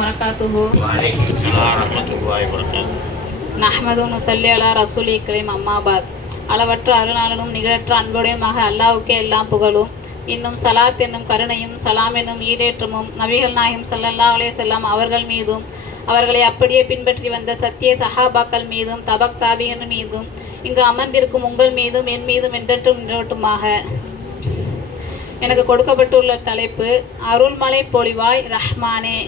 வரகாத்துஹு நஹமது நுசல்லி அலா ரசூல் இக்ரீம் அம்மாபாத். அளவற்ற அருளாளனும் நிகழற்ற அன்புடையுமாக அல்லாவுக்கே எல்லாம் புகழும். இன்னும் சலாத் என்னும் கருணையும் சலாம் என்னும் ஈடேற்றமும் நபிகள் நாயகம் சல்லல்லா அலே செல்லாம் அவர்கள் மீதும் அவர்களை அப்படியே பின்பற்றி வந்த சத்திய சஹாபாக்கள் மீதும் தபக் தாபிகன் மீதும் இங்கு அமர்ந்திருக்கும் உங்கள் மீதும் என் மீதும் என்றென்றும் நிலவட்டுமாக. எனக்கு கொடுக்கப்பட்டுள்ள தலைப்பு அருள்மலை பொழிவாய் ரஹ்மானே.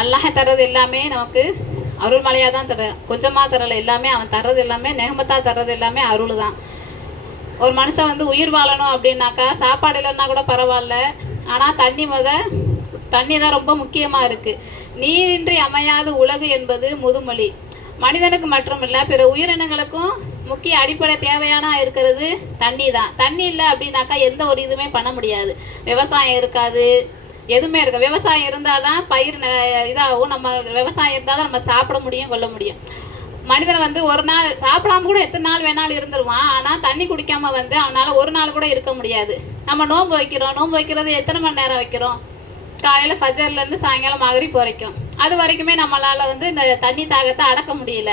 அல்லாஹ் தர்றது எல்லாமே நமக்கு அருள் மலையாக தான் தர கொஞ்சமாக தரலை எல்லாமே அவன் தர்றது எல்லாமே நெகமத்தாக தர்றது எல்லாமே அருள் தான் ஒரு மனுஷன் வந்து உயிர் வாழணும் அப்படின்னாக்கா சாப்பாடு இல்லைன்னா கூட பரவாயில்ல. ஆனால் தண்ணி முத தண்ணி தான் ரொம்ப முக்கியமாக இருக்குது நீரின்றி அமையாது உலகு என்பது முதுமொழி. மனிதனுக்கு மட்டுமல்ல பிற உயிரினங்களுக்கும் முக்கிய அடிப்படை தேவையான இருக்கிறது தண்ணி தான். தண்ணி இல்லை அப்படின்னாக்கா எந்த ஒரு இதுவுமே பண்ண முடியாது. விவசாயம் இருக்காது எதுவுமே இருக்கு விவசாயம் இருந்தால் தான் பயிர் ந- இதாகும். நம்ம விவசாயம் இருந்தால் தான் நம்ம சாப்பிட முடியும் கொள்ள முடியும். மனிதன் வந்து ஒரு நாள் சாப்பிடாம கூட எத்தனை நாள் வேணாலும் இருந்துருவான். ஆனால் தண்ணி குடிக்காம வந்து அவனால் ஒரு நாள் கூட இருக்க முடியாது. நம்ம நோன்பு வைக்கிறோம். நோன்பு வைக்கிறது எத்தனை மணி நேரம் வைக்கிறோம்? காலையில் ஃபஜர்லேருந்து சாயங்காலம் மகரிப் வரைக்கும். அது வரைக்குமே நம்மளால் வந்து இந்த தண்ணி தாகத்தை அடக்க முடியல.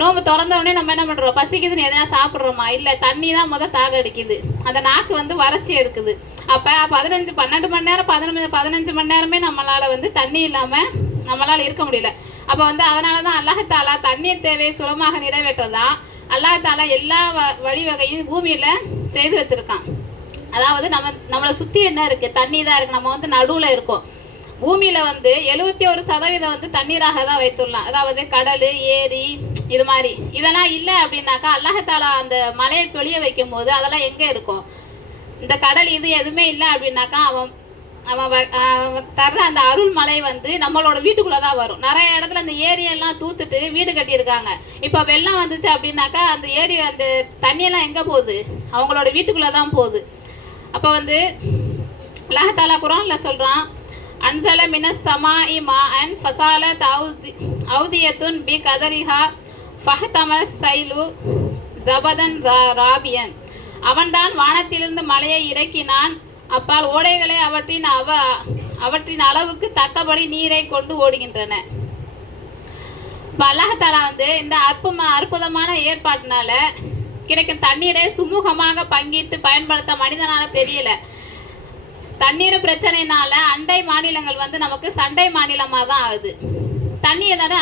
நோம்பு திறந்த உடனே நம்ம என்ன பண்ணுறோம் பசிக்குதுன்னு எதையா சாப்பிட்றோமா? இல்லை தண்ணி தான் முதல் தாக அடிக்குது. அந்த நாக்கு வந்து வறட்சி இருக்குது அப்போ பதினஞ்சு பன்னெண்டு மணி நேரம் பதினஞ்சு பதினஞ்சு மணி நேரமே நம்மளால் வந்து தண்ணி இல்லாமல் நம்மளால் இருக்க முடியல. அப்போ வந்து அதனால தான் அல்லாஹாலா தண்ணீர் தேவையை சுலமாக நிறைவேற்றதான் அல்லாஹாலா எல்லா வ வழிவகையும் பூமியில் செய்து வச்சுருக்கான். அதாவது நம்ம நம்மளை சுற்றி என்ன இருக்குது தண்ணி தான் இருக்குது நம்ம வந்து நடுவில் இருக்கோம். பூமியில வந்து எழுபத்தி ஒரு சதவீதம் வந்து தண்ணீராக தான் வைத்துள்ளலாம் அதாவது கடல் ஏரி இது மாதிரி. இதெல்லாம் இல்லை அப்படின்னாக்கா அல்லாஹத்தாலா அந்த மலையை பொழிய வைக்கும் போது அதெல்லாம் எங்கே இருக்கும்? இந்த கடல் இது எதுவுமே இல்லை அப்படின்னாக்கா அவன் அவன் வ- தர்ற அந்த அருள் மலை வந்து நம்மளோட வீட்டுக்குள்ளே தான் வரும். நிறைய இடத்துல அந்த ஏரியெல்லாம் தூத்துட்டு வீடு கட்டியிருக்காங்க. இப்போ வெள்ளம் வந்துச்சு அப்படின்னாக்கா அந்த ஏரி அந்த தண்ணியெல்லாம் எங்கே போகுது? அவங்களோட வீட்டுக்குள்ளே தான் போகுது. அப்போ வந்து அல்லாஹாலா குரான்ல சொல்கிறான் அன்சல மின சமாஇ மா அன் ஃபசால தௌதி அவுதியத்துன் பி கதரிஹா ஃபஹ்தம சைலு ஜபதன் ரா- ராபியன். அவன்தான் வானத்திலிருந்து மலையை இறக்கினான். அப்பால் ஓடைகளை அவற்றின் அவ அவற்றின் அளவுக்கு தக்கபடி நீரை கொண்டு ஓடுகின்றன. இப்போ அல்லாஹாலா வந்து இந்த அற்பும அற்புதமான ஏற்பாட்டினால கிடைக்கும் தண்ணீரை சுமூகமாக பங்கிட்டு பயன்படுத்த மனிதனால தெரியல. தண்ணீர் பிரச்சனைனால அண்டை மாநிலங்கள் வந்து நமக்கு சண்டை மாநிலமாக தான் ஆகுது. தண்ணி தானே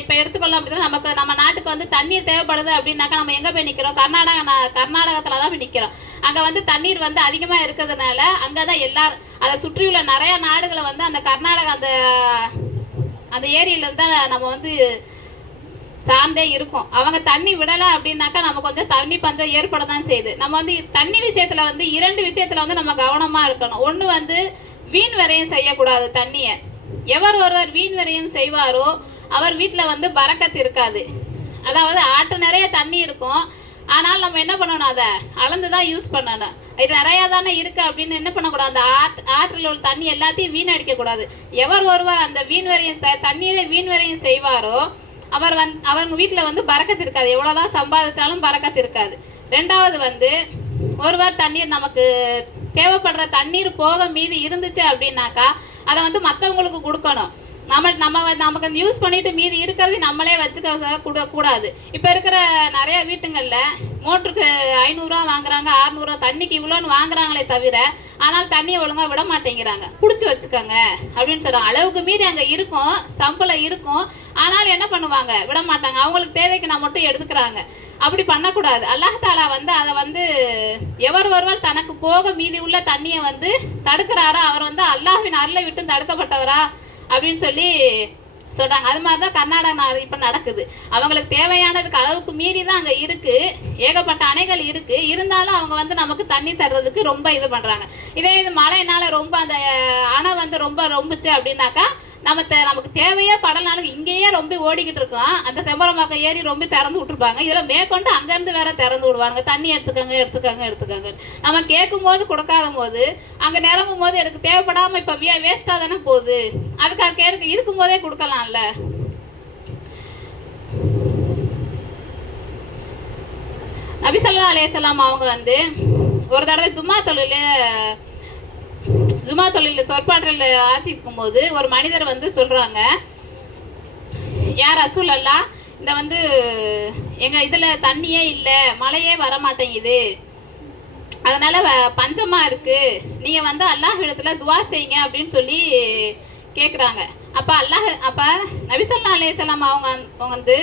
இப்போ எடுத்துக்கொள்ளலாம் அப்படின்னா நமக்கு நம்ம நாட்டுக்கு வந்து தண்ணீர் தேவைப்படுது அப்படின்னாக்கா நம்ம எங்கே போய் நிற்கிறோம் கர்நாடகா கர்நாடகத்தில் தான் போய் நிற்கிறோம் அங்கே வந்து தண்ணீர் வந்து அதிகமாக இருக்கிறதுனால அங்கே தான் எல்லா அதை சுற்றியுள்ள நிறையா நாடுகளை வந்து அந்த கர்நாடகா அந்த அந்த ஏரியில தான் நம்ம வந்து சார்ந்தே இருக்கும். அவங்க தண்ணி விடலை அப்படின்னாக்கா நம்ம கொஞ்சம் தண்ணி பஞ்சம் ஏற்பட தான் செய்யுது. நம்ம வந்து தண்ணி விஷயத்தில் வந்து இரண்டு விஷயத்தில் வந்து நம்ம கவனமாக இருக்கணும். ஒன்று வந்து வீண் வரையும் செய்யக்கூடாது தண்ணியை. எவர் ஒருவர் வீண் வரையும் செய்வாரோ அவர் வீட்டில் வந்து பறக்கத்து இருக்காது. அதாவது ஆற்று நிறைய தண்ணி இருக்கும். ஆனால் நம்ம என்ன பண்ணணும் அதை? அளந்து தான் யூஸ் பண்ணணும். இது நிறையா தானே இருக்குது அப்படின்னு என்ன பண்ணக்கூடாது? அந்த ஆட் ஆற்றில் உள்ள தண்ணி எல்லாத்தையும் வீணடிக்கக்கூடாது. எவர் ஒருவர் அந்த வீண் வரையும் தண்ணீரை வீண் வரையும் செய்வாரோ அவர் வந் அவங்க வீட்டில் வந்து பறக்கத்து இருக்காது. எவ்வளோதான் சம்பாதிச்சாலும் பறக்கத்து இருக்காது. ரெண்டாவது வந்து ஒருவர் தண்ணீர் நமக்கு தேவைப்படுற தண்ணீர் போக மீதி இருந்துச்சு அப்படின்னாக்கா அதை வந்து மற்றவங்களுக்கு கொடுக்கணும். நம்ம நம்ம நமக்கு அந்த யூஸ் பண்ணிட்டு மீதி இருக்கிறது நம்மளே வச்சுக்க கூட- கூடாது. இப்போ இருக்கிற நிறைய வீட்டுங்களில் மோட்டருக்கு ஐநூறுரூவா வாங்குறாங்க அறநூறுவா தண்ணிக்கு இவ்வளோன்னு வாங்குறாங்களே தவிர ஆனால் தண்ணியை ஒழுங்காக விட மாட்டேங்கிறாங்க. பிடிச்சி வச்சுக்கோங்க அப்படின்னு சொல்கிறாங்க அளவுக்கு மீறி அங்கே இருக்கும் சம்பளம் இருக்கும் ஆனால் என்ன பண்ணுவாங்க? விட மாட்டாங்க. அவங்களுக்கு தேவைக்கு நான் மட்டும் எடுத்துக்கிறாங்க. அப்படி பண்ணக்கூடாது. அல்லாஹாலா வந்து அதை வந்து எவர் ஒருவர் தனக்கு போக மீதி உள்ள தண்ணியை வந்து தடுக்கிறாரோ அவர் வந்து அல்லாஹின் அருளை விட்டு தடுக்கப்பட்டவரா? அப்படின்னு சொல்லி சொல்கிறாங்க அது மாதிரி தான் கர்நாடகா நாடு இப்போ நடக்குது. அவங்களுக்கு தேவையானதுக்கு அளவுக்கு மீறி தான் அங்கே இருக்குது ஏகப்பட்ட அணைகள் இருக்குது இருந்தாலும் அவங்க வந்து நமக்கு தண்ணி தர்றதுக்கு ரொம்ப இது பண்ணுறாங்க இதே இது மழைனால ரொம்ப அந்த அணை வந்து ரொம்ப ரொம்புச்சு அப்படின்னாக்கா நம்ம நமக்கு தேவையே படலாளுக்கு இங்கேயே ரொம்ப ஓடிக்கிட்டு இருக்கோம். அந்த செம்பரம்பாக்கம் ஏரி ரொம்ப திறந்து விட்டுருப்பாங்க. இதில் மேற்கொண்டு அங்கேருந்து வேற திறந்து விடுவாங்க தண்ணி எடுத்துக்கங்க எடுத்துக்கங்க எடுத்துக்கங்க. நம்ம கேட்கும் போது கொடுக்காத போது அங்கே நிரம்பும் போது எனக்கு தேவைப்படாமல் இப்போ வே வேஸ்ட்டாக தானே போகுது. அதுக்காக கேட்க இருக்கும் போதே கொடுக்கலாம்ல. நபிசல்லா அலையலாம் அவங்க வந்து ஒரு தடவை ஜும்மா தொழில் ஜுமா தொழில் சொற்பாட்டில் ஆற்றிருக்கும் போது ஒரு மனிதர் வந்து சொல்கிறாங்க யார் அசூல் அல்லா? இந்த வந்து எங்கள் இதில் தண்ணியே இல்லை மழையே வர மாட்டேங்குது அதனால் வ- பஞ்சமாக இருக்குது நீங்கள் வந்து அல்லாஹ் இடத்துல துவா செய்யுங்க அப்படின்னு சொல்லி கேட்குறாங்க அப்போ அல்லாஹ் அப்போ நபிசல்லா அலையம் அவங்க அவங்க வந்து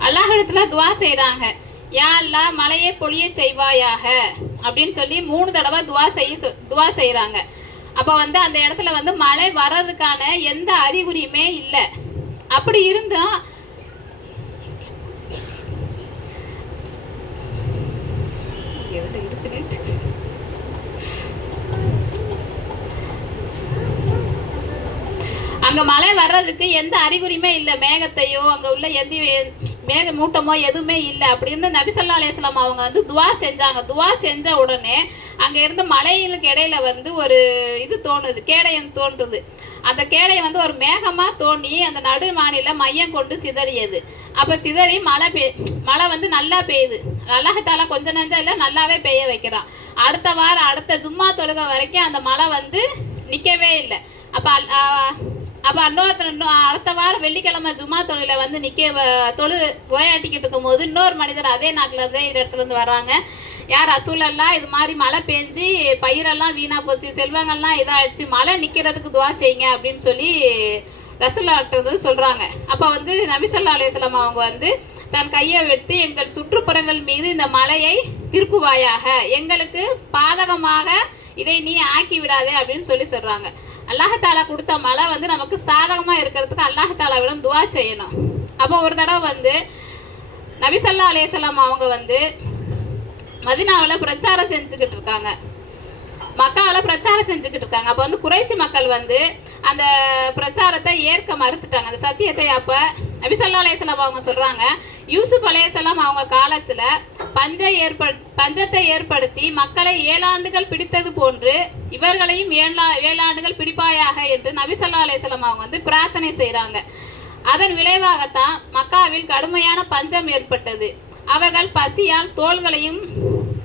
அல்லாஹ் இடத்துல துவா செய்கிறாங்க யா அல்லா மலையை பொழிய செய்வாயாக? அப்படின்னு சொல்லி மூணு தடவை துவா செய்ய துவா செய்கிறாங்க அப்போ வந்து அந்த இடத்துல வந்து மழை வர்றதுக்கான எந்த அறிகுறியுமே இல்லை. அப்படி இருந்தும் அங்க மழை வர்றதுக்கு எந்த அறிகுறியுமே இல்லை. மேகத்தையோ அங்க உள்ள எந்த மேக மூட்டமோ எதுவுமே இல்லை. அப்படி நபிசல்லா அலையம் அவங்க வந்து துவா செஞ்சாங்க. துவா செஞ்ச உடனே அங்கே இருந்த மலைகளுக்கு இடையில வந்து ஒரு இது தோணுது. கேடயம் தோன்றுது. அந்த கேடயம் வந்து ஒரு மேகமாக தோண்டி அந்த நடு மாநில மையம் கொண்டு சிதறியது. அப்போ சிதறி மழை பெய் மழை வந்து நல்லா பெய்யுது. அல்லாஹால கொஞ்ச நஞ்சம் இல்லை நல்லாவே பெய்ய வைக்கிறான். அடுத்த வாரம் அடுத்த ஜும்மா தொழுக வரைக்கும் அந்த மழை வந்து நிற்கவே இல்லை. அப்போ அல்- அப்போ இன்னொருத்தர் இன்னும் அடுத்த வாரம் வெள்ளிக்கிழமை ஜும்மா தொழில வந்து நிற்க வ- தொழு உரையாட்டிக்கிட்டு இருக்கும்போது இன்னொரு மனிதர் அதே நாட்டில் இருந்தே இந்த இடத்துலேருந்து வர்றாங்க. யார் அசூலெல்லாம் இது மாதிரி மழை பெஞ்சு பயிரெல்லாம் வீணாக போச்சு செல்வங்கள்லாம் இதாகிடுச்சு மழை நிற்கிறதுக்கு துவா செய்யுங்க அப்படின்னு சொல்லி ரசூலாட்டது சொல்கிறாங்க அப்போ வந்து நபிசல்லா அலையம் அவங்க வந்து தன் கையை வெட்டி எங்கள் சுற்றுப்புறங்கள் மீது இந்த மலையை திருப்புவாயாக. எங்களுக்கு பாதகமாக இதை நீ ஆக்கி விடாதே அப்படின்னு சொல்லி சொல்கிறாங்க அல்லாஹாலா கொடுத்த மழை வந்து நமக்கு சாதகமாக இருக்கிறதுக்கு அல்லாஹாலாவிடம் துவா செய்யணும். அப்போ ஒரு தடவை வந்து நபிசல்லா அலேசல்லாம் அவங்க வந்து மதினாவில் பிரச்சாரம் செஞ்சுக்கிட்டு இருக்காங்க. மக்காவில் பிரச்சாரம் செஞ்சுக்கிட்டு இருக்காங்க. அப்போ வந்து குறைசி மக்கள் வந்து அந்த பிரச்சாரத்தை ஏற்க மறுத்துட்டாங்க. அந்த சத்தியத்தை அப்போ நபிசல்லா அலையம் அவங்க சொல்கிறாங்க யூசுப் அலையம் அவங்க காலத்தில் பஞ்ச ஏற்ப பஞ்சத்தை ஏற்படுத்தி மக்களை ஏழாண்டுகள் பிடித்தது போன்று இவர்களையும் ஏழா ஏழாண்டுகள் பிடிப்பாயாக என்று நபிசல்லா அலையம் அவங்க வந்து பிரார்த்தனை செய்கிறாங்க அதன் விளைவாகத்தான் மக்காவில் கடுமையான பஞ்சம் ஏற்பட்டது. அவர்கள் பசியால் தோள்களையும்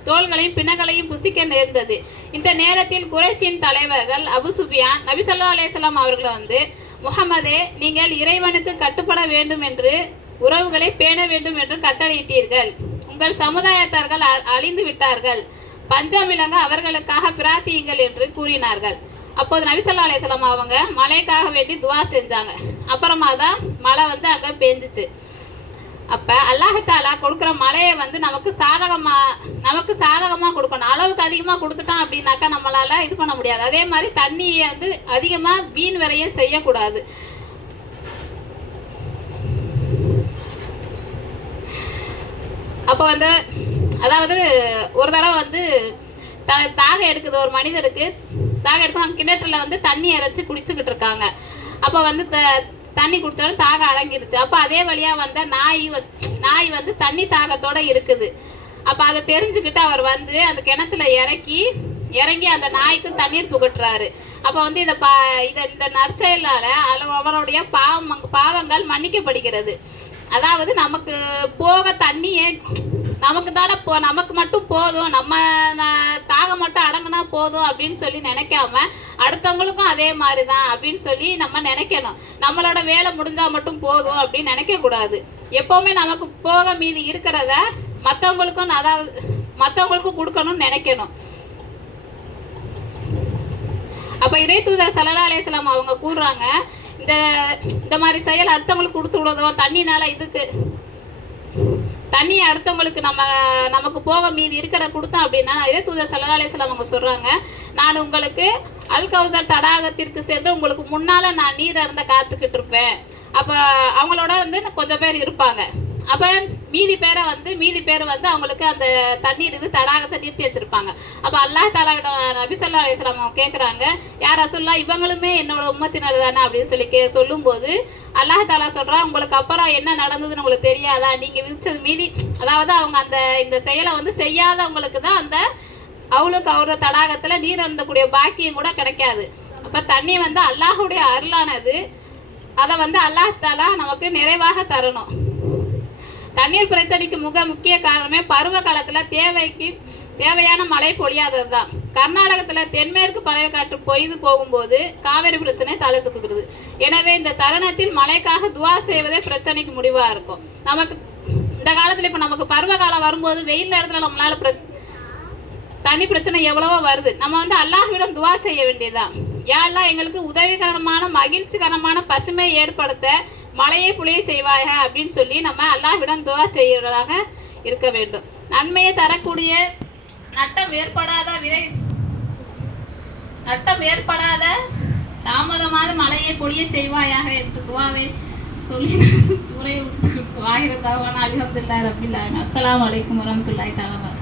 தோள்களையும் பிணங்களையும் புசிக்க நேர்ந்தது. இந்த நேரத்தில் குரேஷின் தலைவர்கள் அபுசுபியான் நபிசல்லா நபி அவர்களை வந்து முகமதே நீங்கள் இறைவனுக்கு கட்டுப்பட வேண்டும் என்று உறவுகளை பேண வேண்டும் என்று கட்டளையிட்டீர்கள். உங்கள் சமுதாயத்தார்கள் அ- அழிந்து விட்டார்கள். பஞ்சம் விளங்க அவர்களுக்காக பிரார்த்தியுங்கள் என்று கூறினார்கள். அப்போது நபிசல்லா அலையம் அவங்க மழைக்காக வேண்டி துவா செஞ்சாங்க. அப்புறமா தான் மழை வந்து அங்கே பெஞ்சிச்சு. அப்ப அல்லாஹாலா கொடுக்குற மழையை வந்து நமக்கு சாதகமாக நமக்கு சாதகமாக கொடுக்கணும். அளவுக்கு அதிகமா கொடுத்துட்டோம் அப்படின்னாக்கா நம்மளால இது பண்ண முடியாது. அதே மாதிரி தண்ணியை வந்து அதிகமா வீண் வரைய செய்யக்கூடாது. அப்போ வந்து அதாவது ஒரு தடவை வந்து த தாகம் எடுக்குது. ஒரு மனிதருக்கு தாகம் எடுக்கும். அங்கே கிணற்றுல வந்து தண்ணி இறைச்சி குடிச்சுக்கிட்டு இருக்காங்க. அப்போ வந்து த தண்ணி குடித்தாலும் தாகம் அடங்கிருச்சு. அப்போ அதே வழியாக வந்த நாய் நாய் வந்து தண்ணி தாகத்தோட இருக்குது. அப்போ அதை தெரிஞ்சுக்கிட்டு அவர் வந்து அந்த கிணத்துல இறக்கி இறங்கி அந்த நாய்க்கு தண்ணீர் புகட்டுறாரு. அப்போ வந்து இதை பா இதை இந்த நற்செயலால் அவருடைய பாவம் பாவங்கள் மன்னிக்கப்படுகிறது. அதாவது நமக்கு போக தண்ணியே நமக்கு தானே போ நமக்கு மட்டும் போதும். நம்ம தாகம் மட்டும் போதும் அப்படின்னு சொல்லி நினைக்காம அடுத்தவங்களுக்கும் அதே மாதிரி தான் அப்படின்னு சொல்லி நம்ம நினைக்கணும். நம்மளோட வேலை முடிஞ்சா மட்டும் போதும் அப்படின்னு நினைக்கக்கூடாது எப்போவுமே நமக்கு போக மீதி இருக்கிறத மற்றவங்களுக்கும் அதாவது மற்றவங்களுக்கும் கொடுக்கணும்னு நினைக்கணும். அப்போ இறை தூதர் சலலா அலையம் அவங்க கூறுறாங்க இந்த இந்த மாதிரி செயல் அடுத்தவங்களுக்கு கொடுத்து விடுறதோ தண்ணினால இதுக்கு தண்ணி அடுத்தவங்களுக்கு நம்ம நமக்கு போக மீதி இருக்கிற கொடுத்தோம் அப்படின்னா இறை தூதர் சல்லா அவங்க சொல்கிறாங்க நான் உங்களுக்கு அல்கௌசர் தடாகத்திற்கு சென்று உங்களுக்கு முன்னால் நான் நீர் அருந்த காத்துக்கிட்டு இருப்பேன். அப்போ அவங்களோட வந்து கொஞ்சம் பேர் இருப்பாங்க. அப்போ மீதி பேரை வந்து மீதி பேர் வந்து அவங்களுக்கு அந்த தண்ணீர் இது தடாகத்தை நிறுத்தி வச்சிருப்பாங்க. அப்போ அல்லாஹ் தாலாவிடம் நபி சொல்லா அலிஸ்லாம் கேட்குறாங்க யார் ரசுல்லா இவங்களுமே என்னோட உம்மத்தினர் தானே? அப்படின்னு சொல்லி கே சொல்லும்போது அல்லாஹ் தாலா சொல்கிறான் உங்களுக்கு அப்புறம் என்ன நடந்ததுன்னு உங்களுக்கு தெரியாதா? நீங்கள் விதிச்சது மீதி அதாவது அவங்க அந்த இந்த செயலை வந்து செய்யாதவங்களுக்கு தான் அந்த அவளுக்கு அவரோட தடாகத்தில் நீர் அருந்தக்கூடிய பாக்கியம் கூட கிடைக்காது. அப்போ தண்ணி வந்து அல்லாஹுடைய அருளானது. அதை வந்து அல்லாஹ் தாலா நமக்கு நிறைவாக தரணும். தண்ணீர் பிரச்சனைக்கு மிக முக்கிய காரணமே பருவ காலத்தில் தேவைக்கு தேவையான மழை பொழியாதது தான் கர்நாடகத்தில் தென்மேற்கு பறவை காற்று பொய்து போகும்போது காவிரி பிரச்சனை தலை தூக்குகிறது எனவே இந்த தருணத்தில் மழைக்காக துவா செய்வதே பிரச்சனைக்கு முடிவாக இருக்கும். நமக்கு இந்த காலத்தில் இப்போ நமக்கு பருவ காலம் வரும்போது வெயில் நேரத்தில் நம்மளால் பிர தண்ணி பிரச்சனை எவ்வளவோ வருது. நம்ம வந்து அல்லாஹ்விடம் துவா செய்ய வேண்டியதுதான். யாரெல்லாம் எங்களுக்கு உதவிகரமான மகிழ்ச்சிகரமான பசுமை ஏற்படுத்த மழையை புளிய செய்வாயாக அப்படின்னு சொல்லி நம்ம அல்லாஹ்விடம் துவா செய்கிறதாக இருக்க வேண்டும். நன்மையை தரக்கூடிய நட்டம் ஏற்படாத விரை நட்டம் ஏற்படாத தாமதமான மழையை பொழிய செய்வாயாக என்று துவாவை சொல்லி உரை வாயிரத்தாவான அலிஹப்துல்லா ரபில்லா அஸ்லாம் வலைக்கம் வரமத்துல்லாய் தஆலா